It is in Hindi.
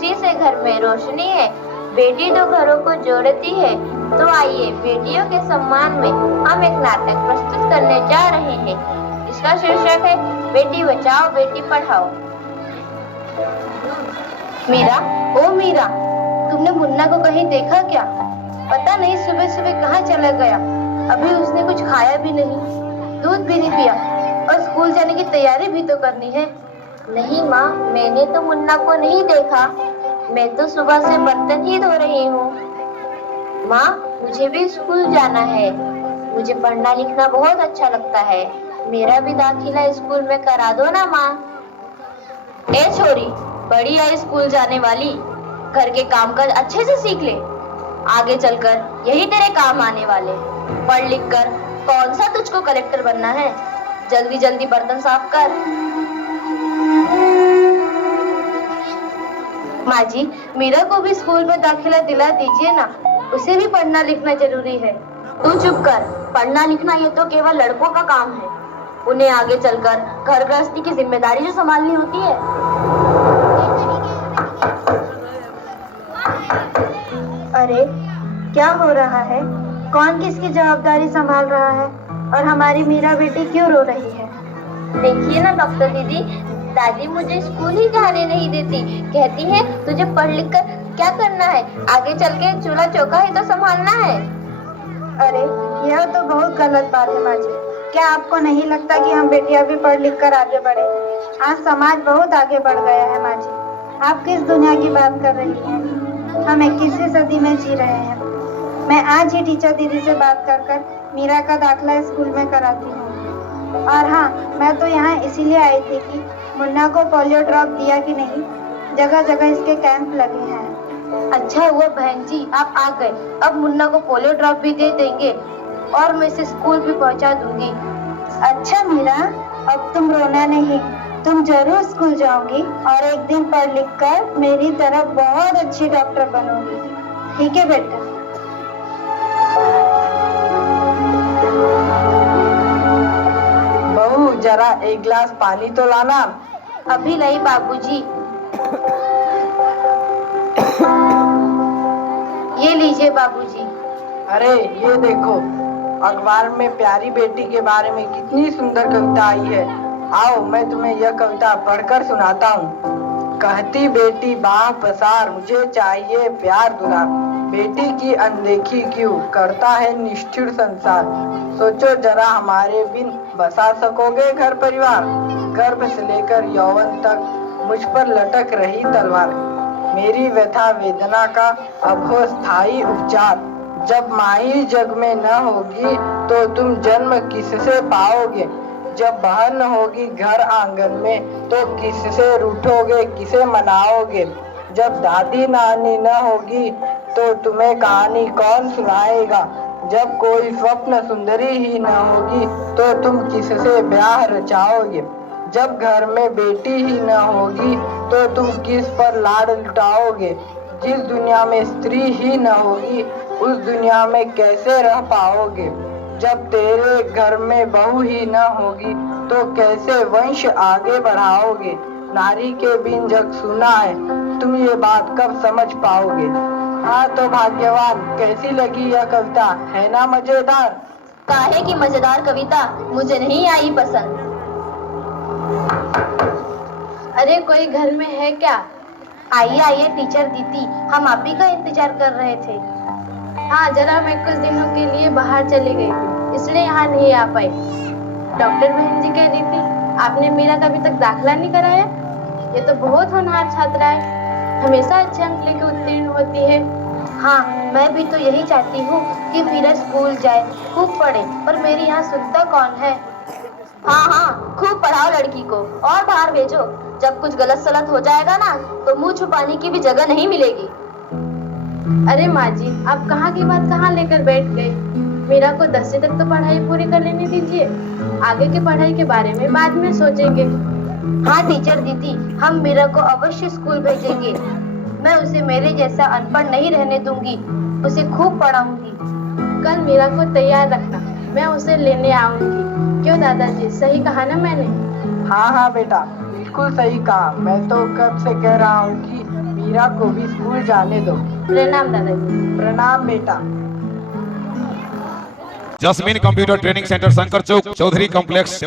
उसी से घर में रोशनी है। बेटी तो घरों को जोड़ती है। तो आइए बेटियों के सम्मान में हम एक नाटक प्रस्तुत करने जा रहे हैं। इसका शीर्षक है बेटी बचाओ बेटी पढ़ाओ। मीरा, ओ मीरा, तुमने मुन्ना को कहीं देखा क्या? पता नहीं सुबह सुबह कहाँ चला गया। अभी उसने कुछ खाया भी नहीं, दूध भी नहीं पिया और स्कूल जाने की तैयारी भी तो करनी है। नहीं माँ, मैंने तो मुन्ना को नहीं देखा। मैं तो सुबह से बर्तन ही धो रही हूँ। माँ, मुझे भी स्कूल जाना है। मुझे पढ़ना लिखना बहुत अच्छा लगता है। मेरा भी दाखिला स्कूल में करा दो ना माँ। ए छोरी, बड़ी है स्कूल जाने वाली, घर के कामकाज अच्छे से सीख ले। आगे चलकर यही तेरे काम आने वाले। पढ़ लिख कर कौन सा तुझको कलेक्टर बनना है? जल्दी जल्दी बर्तन साफ कर। माँ जी, मीरा को भी स्कूल में दाखिला दिला दीजिए ना। उसे भी पढ़ना लिखना जरूरी है। तू चुप कर। पढ़ना लिखना ये तो केवल लड़कों का काम है। उन्हें आगे चलकर घर गृहस्थी की जिम्मेदारी जो संभालनी होती है। अरे क्या हो रहा है? कौन किसकी जवाबदारी संभाल रहा है? और हमारी मीरा बेटी क्यों रो रही है? देखिए ना डॉक्टर दीदी, दादी मुझे स्कूल ही जाने नहीं देती। कहती है तुझे पढ़ लिख कर क्या करना है, आगे चल के चूल्हा चौका ही तो संभालना है। अरे यह तो बहुत गलत बात है माँ जी। क्या आपको नहीं लगता कि हम बेटियां भी पढ़ लिख कर आगे बढ़े? आज समाज बहुत आगे बढ़ गया है माँ जी। आप किस दुनिया की बात कर रही हैं? हम 21वीं सदी में जी रहे हैं। मैं आज ही टीचर दीदी से बात कर मीरा का दाखिला स्कूल में कराती हूँ। और हाँ, मैं तो यहाँ इसीलिए आई थी कि मुन्ना को पोलियो ड्रॉप दिया कि नहीं। जगह जगह इसके कैंप लगे हैं। अच्छा हुआ बहन जी आप आ गए। अब मुन्ना को पोलियो ड्रॉप भी दे देंगे और मैं इसे स्कूल भी पहुँचा दूंगी। अच्छा मीरा, अब तुम रोना नहीं। तुम जरूर स्कूल जाओगी और एक दिन पढ़ लिख कर मेरी तरह बहुत अच्छी डॉक्टर बनोगी। ठीक है बेटा? बहू, जरा एक गिलास पानी तो लाना। अभी लाई बाबूजी। ये लीजिए बाबूजी। अरे ये देखो, अखबार में प्यारी बेटी के बारे में कितनी सुंदर कविता आई है। आओ मैं तुम्हें यह कविता पढ़कर सुनाता हूँ। कहती बेटी बाह पसार, मुझे चाहिए प्यार दुलार। बेटी की अनदेखी क्यों करता है निष्ठुर संसार। सोचो जरा हमारे बिन बसा सकोगे घर परिवार। गर्भ से लेकर यौवन तक मुझ पर लटक रही तलवार। मेरी व्यथा वेदना का अब हो स्थायी उपचार। जब माई जग में न होगी तो तुम जन्म किससे पाओगे। जब बहन न होगी घर आंगन में तो किससे रूठोगे, किसे मनाओगे। जब दादी नानी न होगी तो तुम्हें कहानी कौन सुनाएगा। जब कोई स्वप्न सुंदरी ही न होगी तो तुम किससे ब्याह रचाओगे। जब घर में बेटी ही न होगी तो तुम किस पर लाड लुटाओगे। जिस दुनिया में स्त्री ही न होगी उस दुनिया में कैसे रह पाओगे। जब तेरे घर में बहू ही न होगी तो कैसे वंश आगे बढ़ाओगे। नारी के बिन जग सुना है, तुम ये बात कब समझ पाओगे। हाँ तो भाग्यवान, कैसी लगी यह कविता, है ना मजेदार? काहे की मजेदार कविता, मुझे नहीं आई पसंद। अरे कोई घर में है क्या? आइए आइए टीचर दीदी, हम आप ही का इंतजार कर रहे थे। हाँ, जरा मैं कुछ दिनों के लिए बाहर चली गई थी, इसलिए यहाँ नहीं आ पाई। डॉक्टर बहन जी कह रही थी आपने मीरा का अभी तक दाखिला नहीं कराया। ये तो बहुत होनहार छात्रा है, हमेशा अच्छे अंक लेकर उत्तीर्ण होती है। हाँ, मैं भी तो यही चाहती हूँ कि मीरा स्कूल जाए, खूब पढ़े, पर मेरी यहाँ सुनता कौन है। हाँ हाँ, खूब पढ़ाओ लड़की को और बाहर भेजो। जब कुछ गलत सलत हो जाएगा ना तो मुंह छुपाने की भी जगह नहीं मिलेगी। अरे माँ जी, आप कहाँ की बात कहाँ लेकर बैठ गए। मीरा को 10वीं तक तो पढ़ाई पूरी कर लेने दीजिए, आगे की पढ़ाई के बारे में बाद में सोचेंगे। हाँ टीचर दीदी, हम मीरा को अवश्य स्कूल भेजेंगे। मैं उसे मेरे जैसा अनपढ़ नहीं रहने दूंगी, उसे खूब पढ़ाऊंगी। कल मीरा को तैयार रखना, मैं उसे लेने आऊंगी। क्यों दादाजी, सही कहा ना मैंने? हाँ हाँ बेटा, बिल्कुल सही कहा। मैं तो कब से कह रहा हूँ कि मीरा को भी स्कूल जाने दो। प्रणाम दादाजी। प्रणाम बेटा। Jasmine computer training centre, Shankar Chowk, Chaudhary complex,